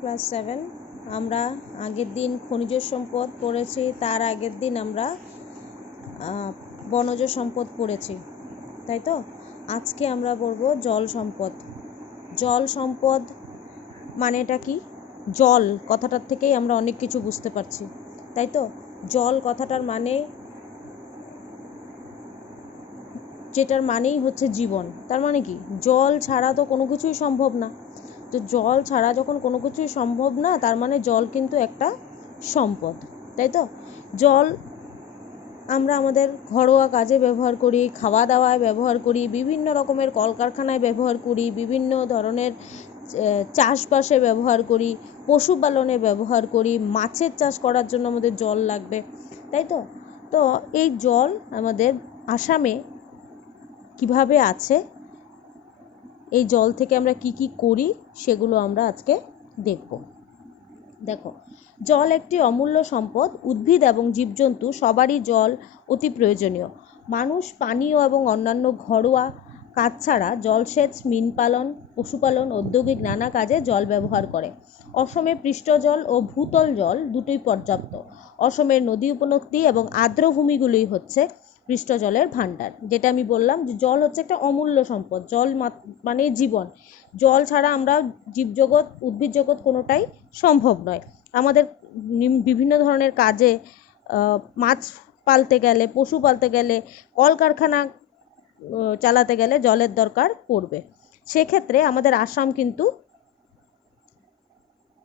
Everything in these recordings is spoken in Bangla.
ক্লাস 7 আমরা আগের দিন খনিজ সম্পদ পড়েছি, তার আগের দিন আমরা বনজ সম্পদ পড়েছি, তাই তো। আজকে আমরা পড়ব জল সম্পদ। জল সম্পদ মানেটা কি? জল কথাটার থেকেই আমরা অনেক কিছু বুঝতে পারছি, তাই তো। জল কথাটার মানে, যেটার মানেই হচ্ছে জীবন। তার মানে কি, জল ছাড়া তো কোনো কিছুই সম্ভব না। তো জল ছাড়া যখন কোনো কিছুই সম্ভব না, তার মানে জল কিন্তু একটা সম্পদ, তাই তো। জল আমরা আমাদের ঘরোয়া কাজে ব্যবহার করি, খাওয়া দাওয়ায় ব্যবহার করি, বিভিন্ন রকমের কলকারখানায় ব্যবহার করি, বিভিন্ন ধরনের চাষবাসে ব্যবহার করি, পশুপালনে ব্যবহার করি, মাছের চাষ করার জন্য আমাদের জল লাগবে, তাই তো। তো এই জল আমাদের আসামে কিভাবে আছে, এই জল থেকে আমরা কি কি করি, সেগুলো আমরা আজকে দেখব। দেখো, জল একটি অমূল্য সম্পদ। উদ্ভিদ এবং জীবজন্তু সবারই জল অতি প্রয়োজনীয়। মানুষ পানীয় এবং অন্যান্য ঘরোয়া কাজ ছাড়া জলসেচ, মীন পালন, পশুপালন, ঔদ্যোগিক নানা কাজে জল ব্যবহার করে। অসমে পৃষ্ঠজল ও ভূতল জল দুটোই পর্যাপ্ত। অসমের নদী উপনদী এবং আর্দ্রভূমিগুলোই হচ্ছে পৃষ্ঠজলের ভাণ্ডার। যেটা আমি বললাম যে জল হচ্ছে একটা অমূল্য সম্পদ। জল মানে জীবন। জল ছাড়া আমরা জীবজগৎ, উদ্ভিদ জগৎ কোনোটাই সম্ভব নয়। আমাদের বিভিন্ন ধরনের কাজে, মাছ পালতে গেলে, পশু পালতে গেলে, কলকারখানা চালাতে গেলে জলের দরকার পড়বে। সেক্ষেত্রে আমাদের আসাম কিন্তু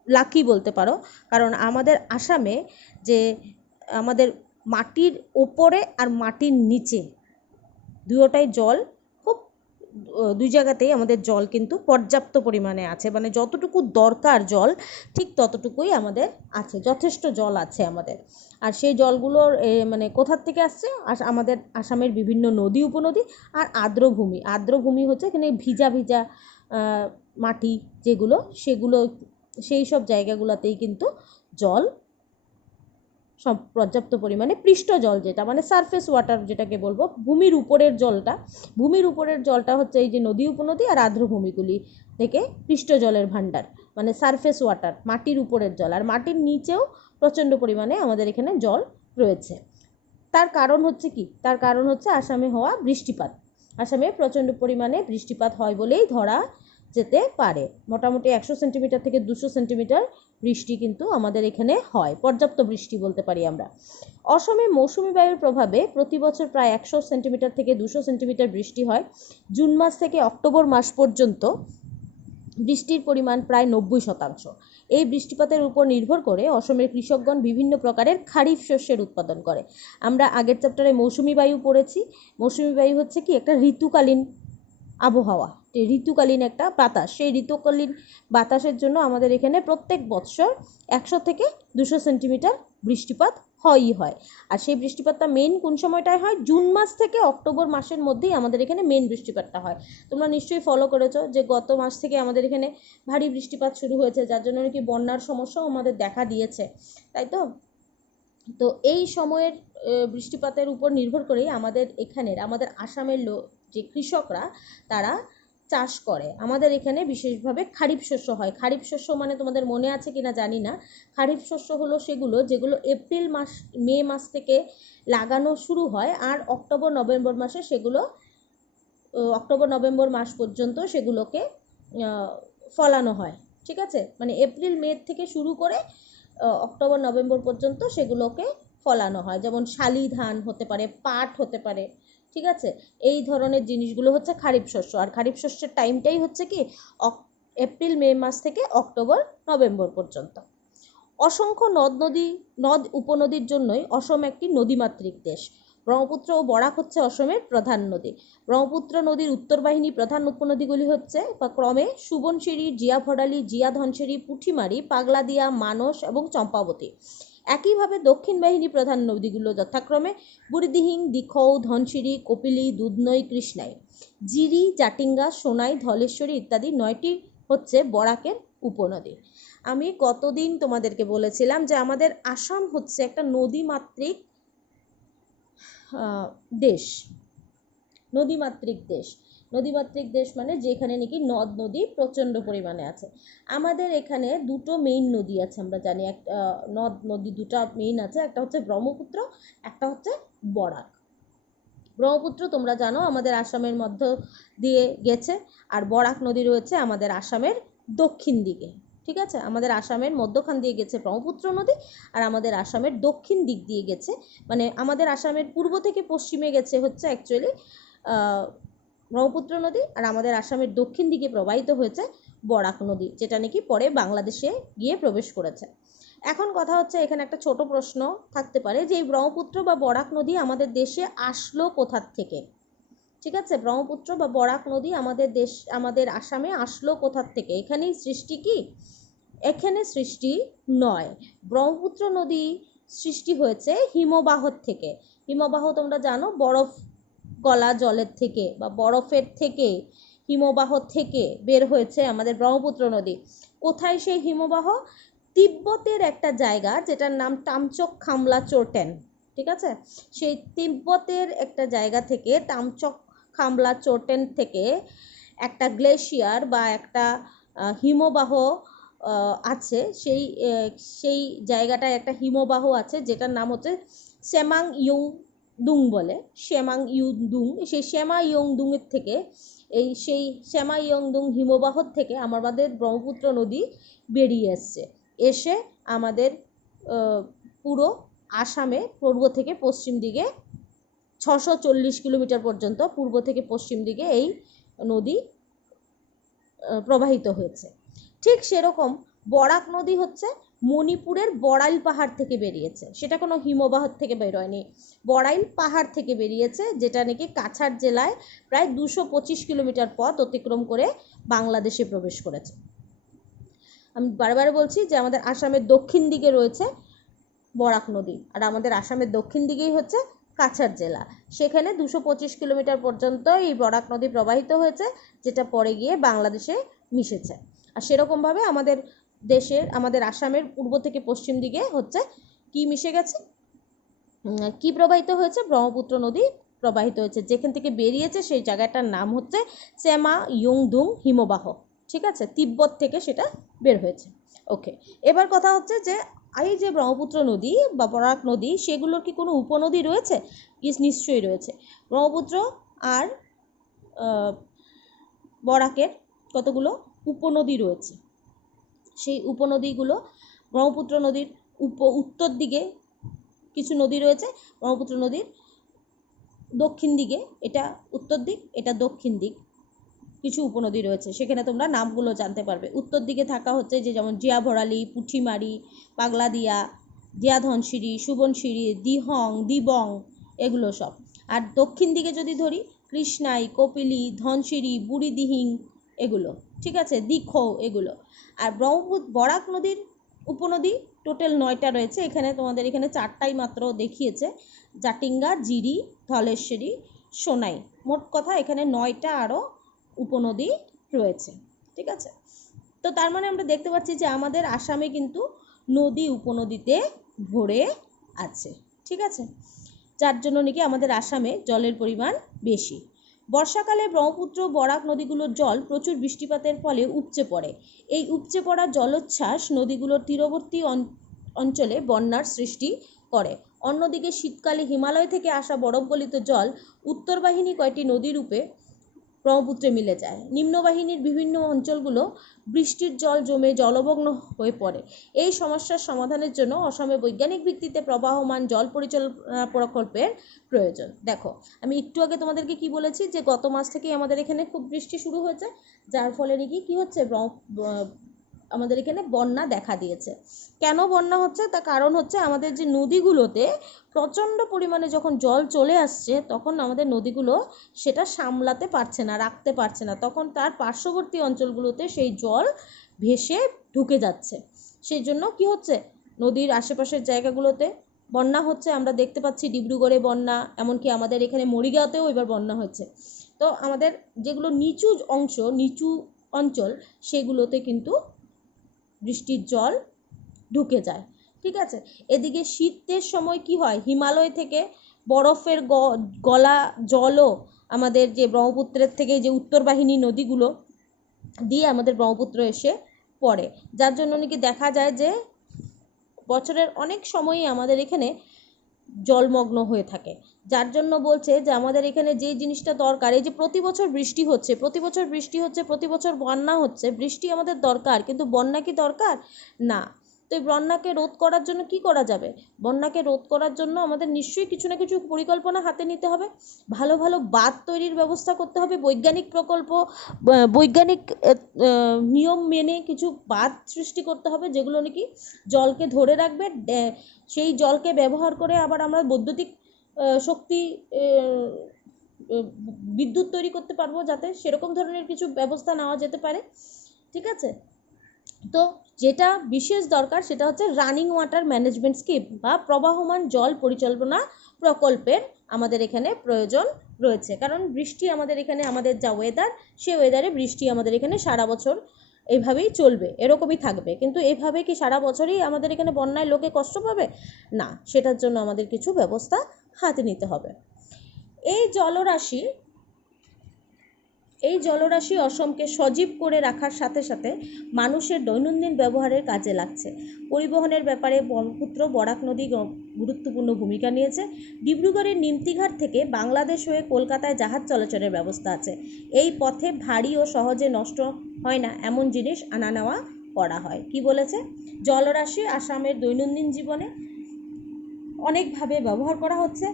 লাকি বলতে পারো, কারণ আমাদের আসামে যে আমাদের মাটির ওপরে আর মাটির নিচে দুটোটাই জল, খুব দুই জায়গাতেই আমাদের জল কিন্তু পর্যাপ্ত পরিমাণে আছে। মানে যতটুকু দরকার জল, ঠিক ততটুকুই আমাদের আছে, যথেষ্ট জল আছে আমাদের। আর সেই জলগুলোর মানে কোথার থেকে আসছে? আমাদের আসামের বিভিন্ন নদী উপনদী আর আর্দ্রভূমি। আর্দ্রভূমি হচ্ছে এখানে ভিজা ভিজা মাটি যেগুলো, সেগুলো, সেই সব জায়গাগুলোতেই কিন্তু জল সব পর্যাপ্ত পরিমাণে, পৃষ্ঠ জল যেটা মানে সারফেস ওয়াটার যেটাকে বলবো, ভূমির উপরের জলটা, ভূমির উপরের জলটা হচ্ছে এই যে নদী উপনদী আর আর্দ্রভূমিগুলি থেকে পৃষ্ঠ জলের ভাণ্ডার, মানে সারফেস ওয়াটার, মাটির উপরের জল। আর মাটির নিচেও প্রচণ্ড পরিমাণে আমাদের এখানে জল রয়েছে। তার কারণ হচ্ছে কি? তার কারণ হচ্ছে আসামে হওয়া বৃষ্টিপাত। আসামে প্রচণ্ড পরিমাণে বৃষ্টিপাত হয় বলেই ধরা যেতে পারে। মোটামুটি 100 সেন্টিমিটার থেকে 200 সেন্টিমিটার বৃষ্টি কিন্তু আমাদের এখানে হয়, পর্যাপ্ত বৃষ্টি বলতে পারি আমরা। অসমে মৌসুমি বায়ুর প্রভাবে প্রতি বছর প্রায় 100 সেন্টিমিটার থেকে 200 সেন্টিমিটার বৃষ্টি হয়। জুন মাস থেকে অক্টোবর মাস পর্যন্ত বৃষ্টির পরিমাণ প্রায় 90%। এই বৃষ্টিপাতের উপর নির্ভর করে অসমের কৃষকগণ বিভিন্ন প্রকারের খারিফ শস্যের উৎপাদন করে। আমরা আগের চ্যাপ্টারে মৌসুমি বায়ু পড়েছি। মৌসুমি বায়ু হচ্ছে কি? একটা ঋতুকালীন আবহাওয়া, ঋতুকালীন একটা বাতাস। সেই ঋতুকালীন বাতাসের জন্য আমাদের এখানে প্রত্যেক বৎসর 100 থেকে 200 সেন্টিমিটার বৃষ্টিপাত হয়ই হয়। আর সেই বৃষ্টিপাতটা মেন কোন সময়টায় হয়? জুন মাস থেকে অক্টোবর মাসের মধ্যেই আমাদের এখানে মেন বৃষ্টিপাতটা হয়। তোমরা নিশ্চয়ই ফলো করেছো যে গত মাস থেকে আমাদের এখানে ভারী বৃষ্টিপাত শুরু হয়েছে, যার জন্য নাকি বন্যার সমস্যাও আমাদের দেখা দিয়েছে, তাই তো। তো এই সময়ের বৃষ্টিপাতের উপর নির্ভর করেই আমাদের এখানের, আমাদের আসামের যে কৃষকরা, তারা চাষ করে। আমাদের এখানে বিশেষভাবে খারিফ শস্য হয়। খারিফ শস্য মানে তোমাদের মনে আছে কিনা জানি না। খারিফ শস্য হলো সেগুলো যেগুলো এপ্রিল মাস, মে মাস থেকে লাগানো শুরু হয়, আর অক্টোবর নভেম্বর মাসে সেগুলো, অক্টোবর নভেম্বর মাস পর্যন্ত সেগুলোকে ফলানো হয়, ঠিক আছে। মানে এপ্রিল মে থেকে শুরু করে অক্টোবর নভেম্বর পর্যন্ত সেগুলোকে ফলানো হয়। যেমন শালি ধান হতে পারে, পাট হতে পারে, ঠিক আছে। এই ধরনের জিনিসগুলো হচ্ছে খারিফ শস্য। আর খারিফ শস্যের টাইমটাই হচ্ছে কি এপ্রিল মে মাস থেকে অক্টোবর নভেম্বর পর্যন্ত। অসংখ্য নদ উপনদীর জন্যই অসম একটি নদীমাতৃক দেশ। ব্রহ্মপুত্র ও বরাক হচ্ছে অসমের প্রধান নদী। ব্রহ্মপুত্র নদীর উত্তর বাহিনী প্রধান উপনদীগুলি হচ্ছে ক্রমে সুবনশিরি, জিয়াভরালি, জিয়া ধনশিরি, পুঠিমারি, পাগলাদিয়া, মানস এবং চম্পাবতী। একইভাবে দক্ষিণ বাহিনী প্রধান নদীগুলো যথাক্রমে বুড়িদিহিং, দিখৌ, ধনশিরি, কপিলি, দুধনৈ, কৃষ্ণাই। জিরি, জাটিঙ্গা, সোনাই, ধলেশ্বরী ইত্যাদি 9টি হচ্ছে বরাকের উপনদী। আমি কতদিন তোমাদেরকে বলেছিলাম যে আমাদের আসাম হচ্ছে একটা নদীমাতৃক দেশ, নদীমাতৃক দেশ। নদীমাতৃক দেশ মানে যেখানে নাকি নদ নদী প্রচণ্ড পরিমাণে আছে। আমাদের এখানে দুটো মেইন নদী আছে, আমরা জানি একটা নদ নদী দুটো মেইন আছে, একটা হচ্ছে ব্রহ্মপুত্র, একটা হচ্ছে বরাক। ব্রহ্মপুত্র তোমরা জানো আমাদের আসামের মধ্য দিয়ে গেছে, আর বরাক নদী রয়েছে আমাদের আসামের দক্ষিণ দিকে। ঠিক আছে, আমাদের আসামের মধ্যখান দিয়ে গেছে ব্রহ্মপুত্র নদী, আর আমাদের আসামের দক্ষিণ দিক দিয়ে গেছে, মানে আমাদের আসামের পূর্ব থেকে পশ্চিমে গেছে হচ্ছে অ্যাকচুয়ালি ব্রহ্মপুত্র নদী, আর আমাদের আসামের দক্ষিণ দিকে প্রবাহিত হয়েছে বরাক নদী, যেটা নাকি পরে বাংলাদেশে গিয়ে প্রবেশ করেছে। এখন কথা হচ্ছে, এখানে একটা ছোট প্রশ্ন থাকতে পারে যে এই ব্রহ্মপুত্র বা বরাক নদী আমাদের দেশে আসলো কোথার থেকে। ঠিক আছে, ব্রহ্মপুত্র বা বরাক নদী আমাদের আসামে আসলো কোথার থেকে? এখানেই সৃষ্টি কি? এখানে সৃষ্টি নয়। ব্রহ্মপুত্র নদী সৃষ্টি হয়েছে হিমবাহর থেকে। হিমবাহ তোমরা জানো, বরফ গলা জলের থেকে বা বরফের থেকে, হিমবাহ থেকে বের হয়েছে আমাদের ব্রহ্মপুত্র নদী। কোথায় সেই হিমবাহ? তিব্বতের একটা জায়গা যেটার নাম টামচক খামলা চোরটেন। ঠিক আছে, সেই তিব্বতের একটা জায়গা থেকে, টামচক খামলা চোরটেন থেকে একটা গ্লেশিয়ার বা একটা হিমবাহ আছে। সেই জায়গাটায় একটা হিমবাহ আছে যেটার নাম হচ্ছে সেমাং ইয়ং দুং বলে, সেমাং ইউ দুং। সেই সেমা ইয়ং দুংয়ের থেকে, সেই সেমা ইয়ং দুং হিমবাহর থেকে আমাদের ব্রহ্মপুত্র নদী বেরিয়ে এসে আমাদের পুরো আসামে পূর্ব থেকে পশ্চিম দিকে 640 কিলোমিটার পর্যন্ত পূর্ব থেকে পশ্চিম দিকে এই নদী প্রবাহিত হয়েছে। ঠিক সেরকম বরাক নদী হচ্ছে মণিপুরের বড়াইল পাহাড় থেকে বেরিয়েছে, সেটা কোনো হিমবাহ থেকে বেরোয়নি, বড়াইল পাহাড় থেকে বেরিয়েছে, যেটা নাকি কাছাড় জেলায় প্রায় 225 কিলোমিটার পথ অতিক্রম করে বাংলাদেশে প্রবেশ করেছে। আমি বারবার বলছি যে আমাদের আসামের দক্ষিণ দিকে রয়েছে বরাক নদী, আর আমাদের আসামের দক্ষিণ দিকেই হচ্ছে কাছাড় জেলা। সেখানে 225 কিলোমিটার পর্যন্ত এই বরাক নদী প্রবাহিত হয়েছে, যেটা পরে গিয়ে বাংলাদেশে মিশেছে। আর সেরকমভাবে আমাদের আসামের পূর্ব থেকে পশ্চিম দিকে হচ্ছে কি মিশে গেছে, কি প্রবাহিত হয়েছে? ব্রহ্মপুত্র নদী প্রবাহিত হয়েছে। যেখান থেকে বেরিয়েছে সেই জায়গাটার নাম হচ্ছে সেমা ইয়ংদুং হিমবাহ। ঠিক আছে, তিব্বত থেকে সেটা বের হয়েছে। ওকে, এবার কথা হচ্ছে যে এই যে ব্রহ্মপুত্র নদী বা বরাক নদী, সেগুলোর কি কোনো উপনদী রয়েছে? নিশ্চয়ই রয়েছে। ব্রহ্মপুত্র আর বরাকের কতগুলো উপনদী রয়েছে। সেই উপনদীগুলো, ব্রহ্মপুত্র নদীর উত্তর দিকে কিছু নদী রয়েছে, ব্রহ্মপুত্র নদীর দক্ষিণ দিকে, এটা উত্তর দিক, এটা দক্ষিণ দিক, কিছু উপনদী রয়েছে। সেখানে তোমরা নামগুলো জানতে পারবে। উত্তর দিকে থাকা হচ্ছে যে যেমন জিয়াভরালি, পুঠিমারি, পাগলাদিয়া, জিয়া ধনশিরি, সুবনশিরি, দিহং, দিবং, এগুলো সব। আর দক্ষিণ দিকে যদি ধরি, কৃষ্ণাই, কপিলি, ধনশিরি, বুড়িদিহিং, এগুলো। ঠিক আছে, দিখৌ, এগুলো। আর বরাক নদীর উপনদী টোটাল 9টা রয়েছে। এখানে তোমাদের এখানে 4টাই মাত্র দেখিয়েছে, জাটিঙ্গা, জিরি, ধলেশ্বরী, সোনাই। মোট কথা এখানে 9টা আরও উপনদী রয়েছে। ঠিক আছে, তো তার মানে আমরা দেখতে পাচ্ছি যে আমাদের আসামে কিন্তু নদী উপনদীতে ভরে আছে। ঠিক আছে, যার জন্য নাকি আমাদের আসামে জলের পরিমাণ বেশি। বর্ষাকালে ব্রহ্মপুত্র বরাক নদীগুলোর জল প্রচুর বৃষ্টিপাতের ফলে উপচে পড়ে। এই উপচে পড়া জলোচ্ছ্বাস নদীগুলোর তীরবর্তী অঞ্চলে বন্যার সৃষ্টি করে। অন্যদিকে শীতকালে হিমালয় থেকে আসা বরফগলিত জল উত্তরবাহিনী কয়টি নদী রূপে ব্রহ্মপুত্রে মিলে যায়। নিম্নবাহিনীর বিভিন্ন অঞ্চলগুলো বৃষ্টির জল জমে জলমগ্ন হয়ে পড়ে। এই সমস্যার সমাধানের জন্য অসমে বৈজ্ঞানিক ভিত্তিতে প্রবাহমান জল পরিচালনা প্রকল্পের প্রয়োজন। দেখো, আমি একটু আগে তোমাদেরকে কি বলেছি যে গত মাস থেকেই আমাদের এখানে খুব বৃষ্টি শুরু হয়েছে, যার ফলে নাকি কি হচ্ছে, আমাদের এখানে বন্যা দেখা দিয়েছে। কেন বন্যা হচ্ছে? তার কারণ হচ্ছে আমাদের যে নদীগুলোতে প্রচণ্ড পরিমাণে যখন জল চলে আসছে, তখন আমাদের নদীগুলো সেটা সামলাতে পারছে না, রাখতে পারছে না, তখন তার পার্শ্ববর্তী অঞ্চলগুলোতে সেই জল ভেসে ঢুকে যাচ্ছে। সেই জন্য কি হচ্ছে, নদীর আশেপাশের জায়গাগুলোতে বন্যা হচ্ছে। আমরা দেখতে পাচ্ছি ডিব্রুগড়ে বন্যা, এমনকি আমাদের এখানে মরিগাঁওতেও এবার বন্যা হচ্ছে। তো আমাদের যেগুলো নিচু অঞ্চল, সেগুলোতে কিন্তু বৃষ্টির জল ঢুকে যায়। ঠিক আছে, এদিকে শীতের সময় কি হয়, হিমালয় থেকে বরফের গলা জলও আমাদের যে ব্রহ্মপুত্রের থেকে যে উত্তরবাহিনী নদীগুলো দিয়ে আমাদের ব্রহ্মপুত্র এসে পড়ে, যার জন্য নাকি দেখা যায় যে বছরের অনেক সময়ই আমাদের এখানে জলমগ্ন হয়ে থাকে। যার জন্য বলছে যে আমাদের এখানে যে জিনিসটা দরকার, এই যে প্রতি বছর বৃষ্টি হচ্ছে, প্রতি বছর বন্যা হচ্ছে, বৃষ্টি আমাদের দরকার, কিন্তু বন্যা কি দরকার? না। তো এই বন্যাকে রোধ করার জন্য কি করা যাবে? বন্যাকে রোধ করার জন্য আমাদের নিশ্চয়ই কিছু না কিছু পরিকল্পনা হাতে নিতে হবে, ভালো ভালো বাঁধ তৈরির ব্যবস্থা করতে হবে, বৈজ্ঞানিক প্রকল্প, বৈজ্ঞানিক নিয়ম মেনে কিছু বাঁধ সৃষ্টি করতে হবে, যেগুলো নাকি জলকে ধরে রাখবে, সেই জলকে ব্যবহার করে আবার আমরা বৈদ্যুতিক শক্তি, বিদ্যুৎ তৈরি করতে পারবো, যাতে সেরকম ধরনের কিছু ব্যবস্থা নেওয়া যেতে পারে। ঠিক আছে? তো যেটা বিশেষ দরকার সেটা হচ্ছে রানিং ওয়াটার ম্যানেজমেন্ট স্কিম বা প্রবাহমান জল পরিচালনা প্রকল্পের আমাদের এখানে প্রয়োজন রয়েছে। কারণ বৃষ্টি আমাদের এখানে, আমাদের যা ওয়েদার, সে ওয়েদারে বৃষ্টি আমাদের এখানে সারা বছর এইভাবেই চলবে, এরকমই থাকবে। কিন্তু এইভাবে কি সারা বছরই আমাদের এখানে বন্যায় লোকে কষ্ট পাবে? না, সেটার জন্য আমাদের কিছু ব্যবস্থা হাতে নিতে হবে। এই জলরাশি অসমকে সজীব করে রাখার সাথে সাথে মানুষের দৈনন্দিন ব্যবহারের কাজে লাগছে। পরিবহনের ব্যাপারে ব্রহ্মপুত্র বরাক নদী গুরুত্বপূর্ণ ভূমিকা নিয়েছে। ডিব্রুগড়ের নিমতিঘাট থেকে বাংলাদেশ হয়ে কলকাতায় জাহাজ চলাচলের ব্যবস্থা আছে। এই পথে ভারী ও সহজে নষ্ট হয় না এমন জিনিস আনা নেওয়া করা হয়। কি বলেছে? জলরাশি আসামের দৈনন্দিন জীবনে অনেকভাবে ব্যবহার করা হচ্ছে,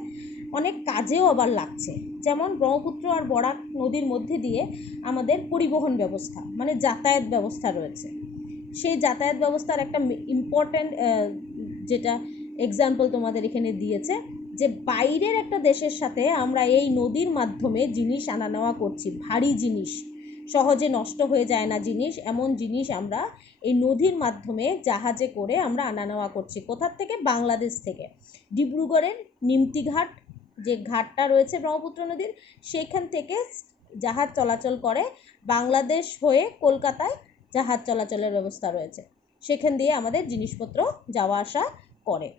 অনেক কাজেও আবার লাগছে। যেমন ব্রহ্মপুত্র আর বরাক নদীর মধ্যে দিয়ে আমাদের পরিবহন ব্যবস্থা, মানে যাতায়াত ব্যবস্থা রয়েছে। সেই যাতায়াত ব্যবস্থার একটা ইম্পর্ট্যান্ট যেটা এক্সাম্পল তোমাদের এখানে দিয়েছে, যে বাইরের একটা দেশের সাথে আমরা এই নদীর মাধ্যমে জিনিস আনা নেওয়া করছি, ভারী জিনিস, সহজে নষ্ট হয়ে যায় না জিনিস, এমন জিনিস আমরা এই নদীর মাধ্যমে জাহাজে করে আমরা আনা নেওয়া করছি। কোথার থেকে? বাংলাদেশ থেকে। ডিব্রুগড়ের নিমতিঘাট যে ঘাটটা রয়েছে ব্রহ্মপুত্র নদীর, সেখান থেকে জাহাজ চলাচল করে, বাংলাদেশ হয়ে কলকাতায় জাহাজ চলাচলের ব্যবস্থা রয়েছে, সেখান দিয়ে আমাদের জিনিসপত্র যাওয়া আসা করে।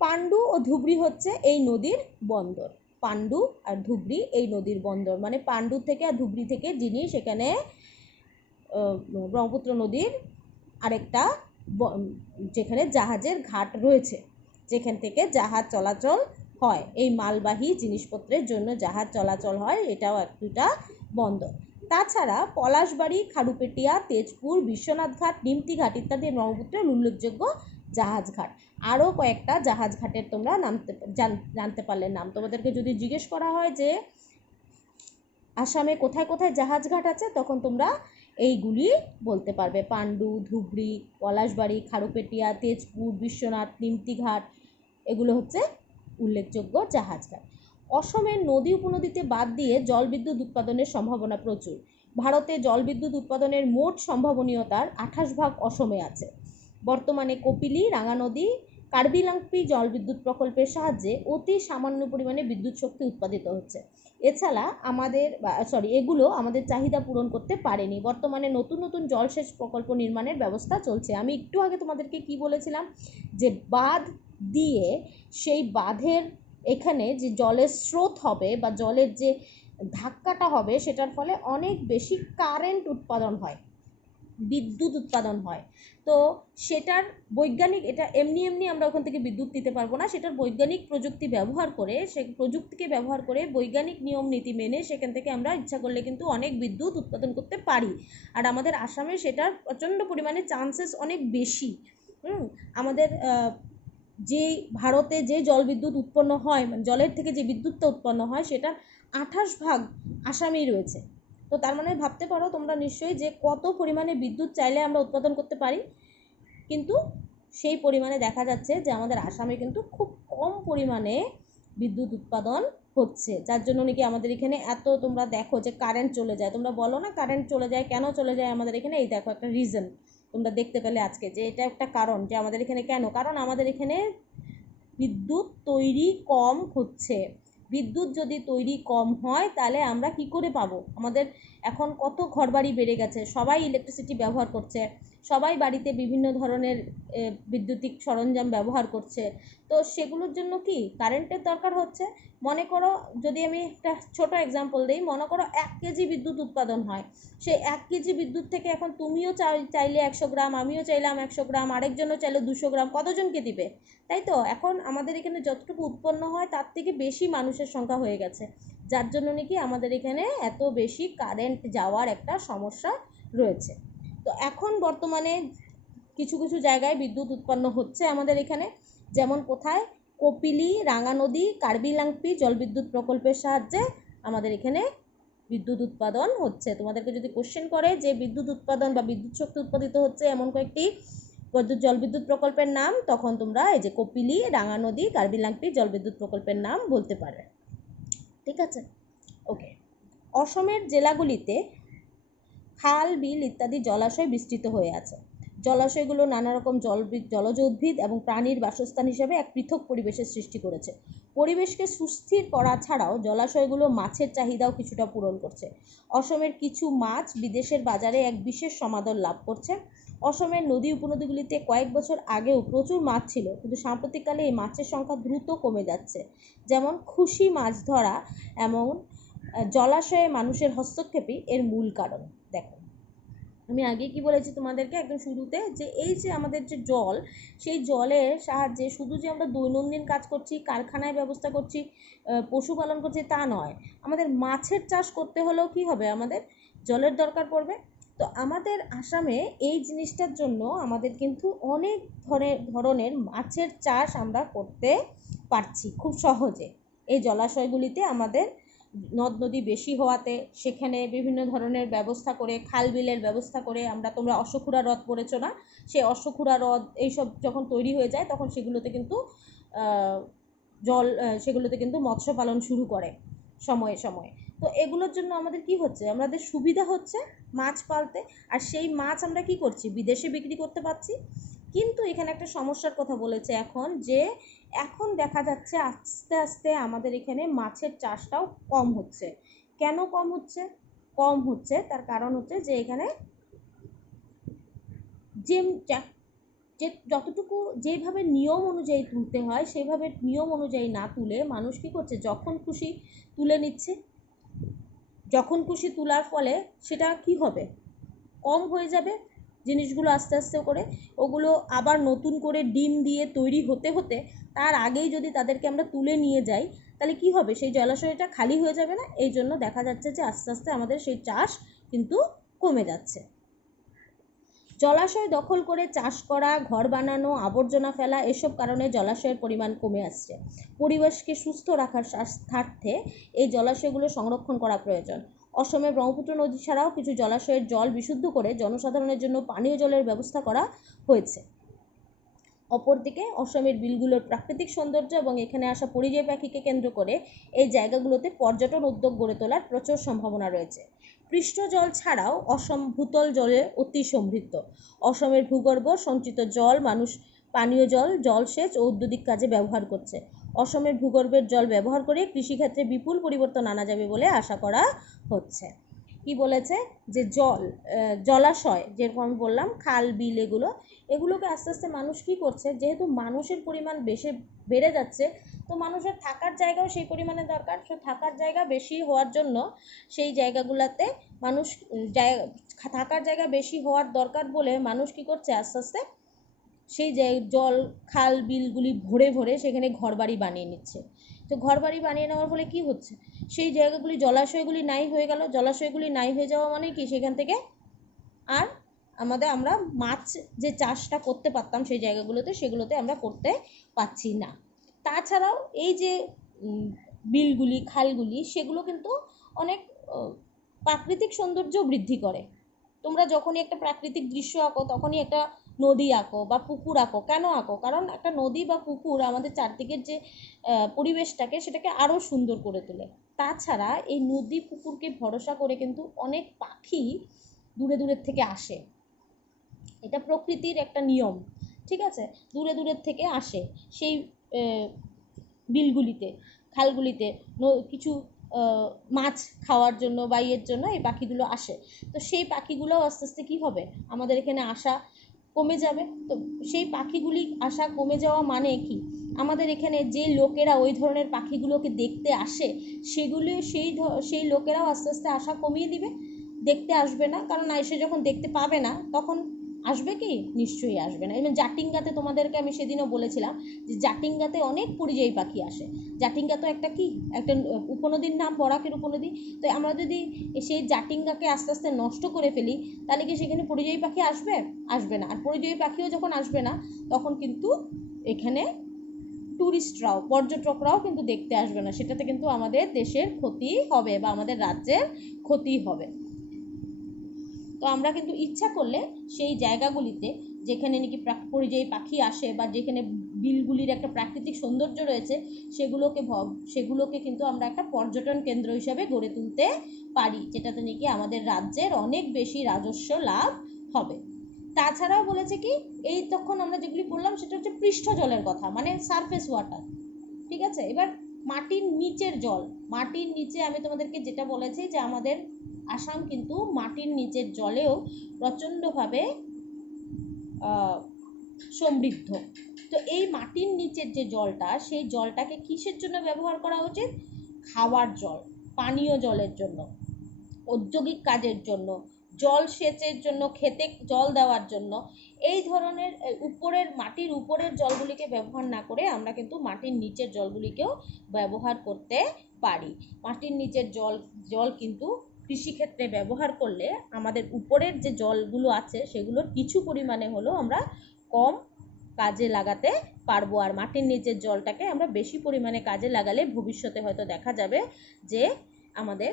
পাণ্ডু ও ধুবড়ি হচ্ছে এই নদীর বন্দর। পাণ্ডু আর ধুবড়ি এই নদীর বন্দর, মানে পাণ্ডু থেকে আর ধুবড়ি থেকে জিনিস এখানে ব্রহ্মপুত্র নদীর আরেকটা যেখানে জাহাজের ঘাট রয়েছে, যেখান থেকে জাহাজ চলাচল হয়, এই মালবাহী জিনিসপত্রের জন্য জাহাজ চলাচল হয়, এটাও একটা বন্দর। তাছাড়া পলাশবাড়ি, খারুপেটিয়া, তেজপুর, বিশ্বনাথ ঘাট, নিমতিঘাট ইত্যাদি ব্রহ্মপুত্রের উল্লেখযোগ্য জাহাজ ঘাট। আরও কয়েকটা জাহাজ ঘাটের তোমরা জানতে পারলে নাম। তোমাদেরকে যদি জিজ্ঞেস করা হয় যে আসামে কোথায় কোথায় জাহাজ ঘাট আছে, তখন তোমরা এইগুলি বলতে পারবে: পাণ্ডু, ধুবড়ি, পলাশবাড়ি, খারুপেটিয়া, তেজপুর, বিশ্বনাথ, নিমতিঘাট, এগুলো হচ্ছে উল্লেখযোগ্য জাহাজ ঘাট। অসমের নদী উপনদীতে বাদ দিয়ে জলবিদ্যুৎ উৎপাদনের সম্ভাবনা প্রচুর। ভারতে জলবিদ্যুৎ উৎপাদনের মোট সম্ভাবনীয়তার 28% অসমে আছে। বর্তমানে কপিলী, রাঙানদী, কার্বিলাংপি জলবিদ্যুৎ প্রকল্পের সাহায্যে অতি সামান্য পরিমাণে বিদ্যুৎ শক্তি উৎপাদিত হচ্ছে। এছাড়া এগুলো আমাদের চাহিদা পূরণ করতে পারেনি। বর্তমানে নতুন নতুন জলসেচ প্রকল্প নির্মাণের ব্যবস্থা চলছে। আমি একটু আগে তোমাদেরকে কি বলেছিলাম, যে বাঁধ দিয়ে সেই বাঁধের এখানে যে জলের স্রোত হবে বা জলের যে ধাক্কাটা হবে, সেটার ফলে অনেক বেশি কারেন্ট উৎপাদন হয়, বিদ্যুৎ উৎপাদন হয়। তো সেটার বৈজ্ঞানিক, এটা এমনি এমনি আমরা ওখান থেকে বিদ্যুৎ দিতে পারবো না, সেটার বৈজ্ঞানিক প্রযুক্তি ব্যবহার করে, সে প্রযুক্তিকে ব্যবহার করে বৈজ্ঞানিক নিয়ম নীতি মেনে সেখান থেকে আমরা ইচ্ছা করলে কিন্তু অনেক বিদ্যুৎ উৎপাদন করতে পারি। আর আমাদের আসামে সেটার প্রচণ্ড পরিমাণে চান্সেস অনেক বেশি। আমাদের যে ভারতে যে জলবিদ্যুৎ উৎপন্ন হয়, মানে জলের থেকে যে বিদ্যুৎটা উৎপন্ন হয়, সেটার 28% আসামেই রয়েছে। তো তার মানে ভাবতে পারো তোমরা নিশ্চয়ই যে কত পরিমাণে বিদ্যুৎ চাইলে আমরা উৎপাদন করতে পারি। কিন্তু সেই পরিমাণে দেখা যাচ্ছে যে আমাদের আসামে কিন্তু খুব কম পরিমাণে বিদ্যুৎ উৎপাদন হচ্ছে, যার জন্য নাকি আমাদের এখানে এত, তোমরা দেখো যে কারেন্ট চলে যায়, তোমরা বলো না কারেন্ট চলে যায়, কেন চলে যায় আমাদের এখানে? এই দেখো একটা রিজন তোমরা দেখতে পেলে আজকে, যে এটা একটা কারণ যে আমাদের এখানে কেন, কারণ আমাদের এখানে বিদ্যুৎ তৈরি কম হচ্ছে। বিদ্যুৎ যদি তৈরি কম হয় তাহলে আমরা কি করে পাবো? আমাদের এখন কত ঘরবাড়ি বেড়ে গেছে, সবাই ইলেকট্রিসিটি ব্যবহার করছে, সবাই বাড়িতে বিভিন্ন ধরনের বৈদ্যুতিক সরঞ্জাম ব্যবহার করছে, তো সেগুলোর জন্য কি কারেন্টের দরকার হচ্ছে। মনে করো যদি আমি একটা ছোট এক্সাম্পল দিই, মনে করো 1 কেজি বিদ্যুৎ উৎপাদন হয়, সেই 1 কেজি বিদ্যুৎ থেকে এখন তুমিও চাইলে 100 গ্রাম, আমিও চাইলাম 100 গ্রাম, আরেকজনও চাইলে 200 গ্রাম, কতজনকে দিবে? তাই তো এখন আমাদের এখানে যতটুকু উৎপন্ন হয় তার থেকে বেশি মানুষের সংখ্যা হয়ে গেছে, যার জন্য নাকি আমাদের এখানে এত বেশি কারেন্ট যাওয়ার একটা সমস্যা রয়েছে। তো এখন বর্তমানে কিছু কিছু জায়গায় বিদ্যুৎ উৎপন্ন হচ্ছে আমাদের এখানে, যেমন কোথায়, কপিলী, রাঙানদী, কার্বি-লাংপি জলবিদ্যুৎ প্রকল্পের সাহায্যে আমাদের এখানে বিদ্যুৎ উৎপাদন হচ্ছে। তোমাদেরকে যদি কোশ্চেন করে যে বিদ্যুৎ উৎপাদন বা বিদ্যুৎ শক্তি উৎপাদিত হচ্ছে এমন কয়েকটি জলবিদ্যুৎ প্রকল্পের নাম, তখন তোমরা এই যে কপিলী, রাঙানদী, কার্বি-লাংপি জলবিদ্যুৎ প্রকল্পের নাম বলতে পারবে। ঠিক আছে, ওকে। অসমের জেলাগুলিতে খাল, বিল ইত্যাদি জলাশয় বিস্তৃত হয়ে আছে। জলাশয়গুলো নানা রকম জলজ উদ্ভিদ এবং প্রাণীর বাসস্থান হিসেবে এক পৃথক পরিবেশের সৃষ্টি করেছে। পরিবেশকে সুস্থির করা ছাড়াও জলাশয়গুলো মাছের চাহিদাও কিছুটা পূরণ করছে। অসমের কিছু মাছ বিদেশের বাজারে এক বিশেষ সমাদর লাভ করছে। অসমের নদী উপনদীগুলিতে কয়েক বছর আগেও প্রচুর মাছ ছিল, কিন্তু সাম্প্রতিককালে এই মাছের সংখ্যা দ্রুত কমে যাচ্ছে। যেমন খুশি মাছ ধরা এমন জলাশয়ে মানুষের হস্তক্ষেপই এর মূল কারণ। দেখো, আমি আগে কি বলেছি তোমাদেরকে একদম শুরুতে, যে এই যে আমাদের যে জল, সেই জলের সাহায্যে শুধু যে আমরা দৈনন্দিন কাজ করছি, কারখানায় ব্যবস্থা করছি, পশুপালন করছি তা নয়, আমাদের মাছের চাষ করতে হলেও কি হবে, আমাদের জলের দরকার পড়বে। তো আমাদের আসামে এই জিনিসটার জন্য আমাদের কিন্তু অনেক ধরনের মাছের চাষ আমরা করতে পারছি খুব সহজে। এই জলাশয়গুলিতে আমাদের নদ নদী বেশি হওয়াতে সেখানে বিভিন্ন ধরনের ব্যবস্থা করে, খাল বিলের ব্যবস্থা করে, তোমরা অশ্বক্ষুরা হ্রদ পড়েছো না, সেই অশ্বক্ষুরা হ্রদ এইসব যখন তৈরি হয়ে যায় তখন সেগুলোতে কিন্তু সেগুলোতে কিন্তু মৎস্য পালন শুরু করে সময়ে সময়ে। তো এগুলোর জন্য আমাদের কি হচ্ছে, আমাদের সুবিধা হচ্ছে মাছ পালতে, আর সেই মাছ আমরা কি করছি, বিদেশে বিক্রি করতে পারছি। কিন্তু এখানে একটা সমস্যার কথা বলেছে এখন, যে এখন দেখা যাচ্ছে আস্তে আস্তে আমাদের এখানে মাছের চাষটাও কম হচ্ছে। কেন কম হচ্ছে তার কারণ হচ্ছে যে এখানে যে যতটুকু যেভাবে নিয়ম অনুযায়ী তুলতে হয় সেইভাবে নিয়ম অনুযায়ী না তুলে মানুষ কী করছে, যখন খুশি তুলে নিচ্ছে। যখন খুশি তোলার ফলে সেটা কি হবে, কম হয়ে যাবে জিনিসগুলো আস্তে আস্তে করে, ওগুলো আবার নতুন করে ডিম দিয়ে তৈরি হতে হতে তার আগেই যদি তাদেরকে আমরা তুলে নিয়ে যাই, তাহলে কি হবে, সেই জলাশয়টা খালি হয়ে যাবে না? এই জন্য দেখা যাচ্ছে যে আস্তে আস্তে আমাদের সেই চাষ কিন্তু কমে যাচ্ছে। জলাশয় দখল করে চাষ করা, ঘর বানানো, আবর্জনা ফেলা, এসব কারণে জলাশয়ের পরিমাণ কমে আসছে। পরিবেশকে সুস্থ রাখার স্বার্থে এই জলাশয়গুলো সংরক্ষণ করা প্রয়োজন। অসমে ব্রহ্মপুত্র নদী ছাড়াও কিছু জলাশয়ের জল বিশুদ্ধ করে জনসাধারণের জন্য পানীয় জলের ব্যবস্থা করা হয়েছে। অপরদিকে অসমের বিলগুলোর প্রাকৃতিক সৌন্দর্য এবং এখানে আসা পরিযায়ী পাখিকে কেন্দ্র করে এই জায়গাগুলোতে পর্যটন উদ্যোগ গড়ে তোলার প্রচুর সম্ভাবনা রয়েছে। পৃষ্ঠ জল ছাড়াও অসম ভূতল জলে অতি সমৃদ্ধ। অসমের ভূগর্ভ সঞ্চিত জল মানুষ পানীয় জল, জলসেচ ও ঔদ্যোগিক কাজে ব্যবহার করছে। অসমের ভূগর্ভের জল ব্যবহার করে কৃষিক্ষেত্রে বিপুল পরিবর্তন আনা যাবে বলে আশা করা হচ্ছে। কি বলেছে, যে জলাশয় যেরকম আমি বললাম, খাল বিল, এগুলোকে আস্তে আস্তে মানুষ কি করছে, যেহেতু মানুষের পরিমাণ বেড়ে যাচ্ছে, তো মানুষের থাকার জায়গাও সেই পরিমাণে দরকার। তো থাকার জায়গা বেশি হওয়ার জন্য সেই জায়গাগুলোতে মানুষ থাকার জায়গা বেশি হওয়ার দরকার বলে মানুষ কি করছে, আস্তে আস্তে সেই জল খাল বিলগুলি ভরে ভরে সেখানে ঘরবাড়ি বানিয়ে নিচ্ছে। তো ঘরবাড়ি বানিয়ে নেওয়ার ফলে কি হচ্ছে, সেই জায়গাগুলি জলাশয়গুলি নাই হয়ে গেল। জলাশয়গুলি নাই হয়ে যাওয়া মানে কি, সেখান থেকে আর আমরা মাছ যে চাষটা করতে পারতাম সেই জায়গাগুলোতে, সেগুলোতে আমরা করতে পারছি না। তাছাড়াও এই যে বিলগুলি, খালগুলি, সেগুলো কিন্তু অনেক প্রাকৃতিক সৌন্দর্য বৃদ্ধি করে। তোমরা যখনই একটা প্রাকৃতিক দৃশ্য আঁকো, তখনই একটা নদী আঁকো বা পুকুর আঁকো, কেন আঁকো, কারণ একটা নদী বা পুকুর আমাদের চারদিকের যে পরিবেশটাকে সেটাকে আরও সুন্দর করে তোলে। তাছাড়া এই নদী পুকুরকে ভরসা করে কিন্তু অনেক পাখি দূরে দূরের থেকে আসে, এটা প্রকৃতির একটা নিয়ম। ঠিক আছে, দূরে দূরের থেকে আসে সেই বিলগুলিতে, খালগুলিতে। কিছু মাছ খাওয়ার জন্য বা ইয়ের জন্য এই পাখিগুলো আসে। তো সেই পাখিগুলোও আস্তে আস্তে কী হবে, আমাদের এখানে আসা কমে যাবে। তো সেই পাখিগুলি আসা কমে যাওয়া মানে কি, আমাদের এখানে যে লোকেরা ওই ধরনের পাখিগুলোকে দেখতে আসে সেগুলি সেই লোকেরাও আস্তে আস্তে আসা কমিয়ে দিবে, দেখতে আসবে না। কারণ এসে যখন দেখতে পাবে না তখন আসবে কি, নিশ্চয়ই আসবে না। এবং জাটিঙ্গাতে তোমাদেরকে আমি সেদিনও বলেছিলাম যে জাটিঙ্গাতে অনেক পরিযায়ী পাখি আসে। জাটিঙ্গা তো একটা কি, একটা উপনদীর নাম, বরাকের উপনদী। তো আমরা যদি সেই জাটিঙ্গাকে আস্তে আস্তে নষ্ট করে ফেলি তাহলে কি সেখানে পরিযায়ী পাখি আসবে? আসবে না। আর পরিযায়ী পাখিও যখন আসবে না তখন কিন্তু এখানে ট্যুরিস্টরাও, পর্যটকরাও কিন্তু দেখতে আসবে না, সেটাতে কিন্তু আমাদের দেশের ক্ষতি হবে বা আমাদের রাজ্যের ক্ষতি হবে। তো আমরা কিন্তু ইচ্ছা করলে সেই জায়গাগুলিতে যেখানে নাকি পরিযায়ী পাখি আসে বা যেখানে বিলগুলির একটা প্রাকৃতিক সৌন্দর্য রয়েছে সেগুলোকে কিন্তু আমরা একটা পর্যটন কেন্দ্র হিসাবে গড়ে তুলতে পারি, যেটাতে নাকি আমাদের রাজ্যের অনেক বেশি রাজস্ব লাভ হবে। তাছাড়াও বলেছে কি, এই তখন আমরা যেগুলি বললাম সেটা হচ্ছে পৃষ্ঠ জলের কথা, মানে সারফেস ওয়াটার। ঠিক আছে, এবার মাটির নিচের জল। মাটির নিচে আমি তোমাদেরকে যেটা বলেছি যে আমাদের আসাম কিন্তু মাটির নিচের জলেও প্রচণ্ডভাবে সমৃদ্ধ। তো এই মাটির নিচের যে জলটা, সেই জলটাকে কিসের জন্য ব্যবহার করা উচিত? খাওয়ার জল, পানীয় জলের জন্য, ঔদ্যোগিক কাজের জন্য, জল সেচের জন্য, খেতে জল দেওয়ার জন্য। এই ধরনের মাটির উপরের জলগুলিকে ব্যবহার না করে আমরা কিন্তু মাটির নিচের জলগুলিকেও ব্যবহার করতে পারি। মাটির নিচের জল কিন্তু কৃষিক্ষেত্রে ব্যবহার করলে আমাদের উপরের যে জলগুলো আছে সেগুলোর কিছু পরিমাণে হলেও আমরা কম কাজে লাগাতে পারবো। আর মাটির নিচের জলটাকে আমরা বেশি পরিমাণে কাজে লাগালে ভবিষ্যতে হয়তো দেখা যাবে যে আমাদের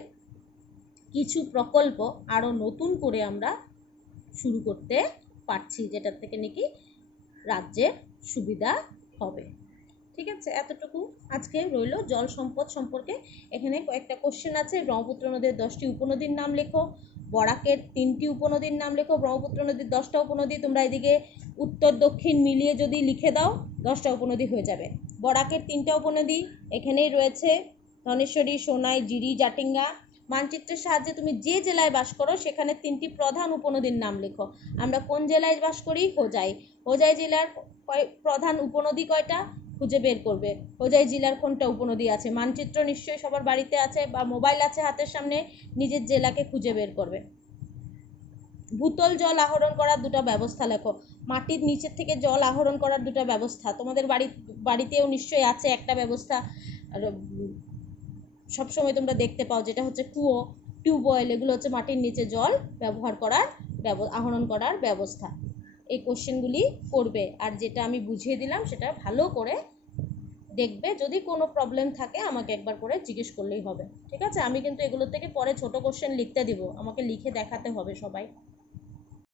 কিছু প্রকল্প আরও নতুন করে আমরা শুরু করতে পারছি, যেটার থেকে নাকি রাজ্যের সুবিধা হবে। ঠিক আছে, এতটুকু আজকে রইল জল সম্পদ সম্পর্কে। এখানে কয়েকটা কোশ্চেন আছে। ব্রহ্মপুত্র নদীর 10টি উপনদীর নাম লেখো, বরাকের 3টি উপনদীর নাম লেখো। ব্রহ্মপুত্র নদীর 10টা উপনদী তোমরা এদিকে উত্তর দক্ষিণ মিলিয়ে যদি লিখে দাও 10টা উপনদী হয়ে যাবে। বরাকের 3টা উপনদী এখানেই রয়েছে, ধনেশ্বরী, সোনাই, জিরি, জাটিঙ্গা। মানচিত্রের সাহায্যে তুমি যে জেলায় বাস করো সেখানে 3টি প্রধান উপনদীর নাম লেখো। আমরা কোন জেলায় বাস করি? হোজাই। হোজাই জেলার প্রধান উপনদী কয়টা খুঁজে বের করবে। হোজাই জেলার কোনটা উপনদী আছে, মানচিত্র নিশ্চয়ই সবার বাড়িতে আছে বা মোবাইল আছে হাতের সামনে, নিজের জেলাকে খুঁজে বের করবে। ভূতল জল আহরণ করার দুটো ব্যবস্থা লেখো। মাটির নিচের থেকে জল আহরণ করার দুটো ব্যবস্থা তোমাদের বাড়িতেও নিশ্চয়ই আছে একটা ব্যবস্থা, সবসময় তোমরা দেখতে পাও, যেটা হচ্ছে কুয়ো, টিউবওয়েল। এগুলো হচ্ছে মাটির নিচে জল ব্যবহার করার আহরণ করার ব্যবস্থা। এই কোশ্চেনগুলি করবে, আর যেটা আমি বুঝিয়ে দিলাম সেটা ভালো করে দেখবে। যদি কোনো প্রবলেম থাকে আমাকে একবার করে জিজ্ঞেস করলেই হবে। ঠিক আছে, আমি কিন্তু এগুলো থেকে পরে ছোট কোশ্চেন লিখতে দিব, আমাকে লিখে দেখাতে হবে সবাই।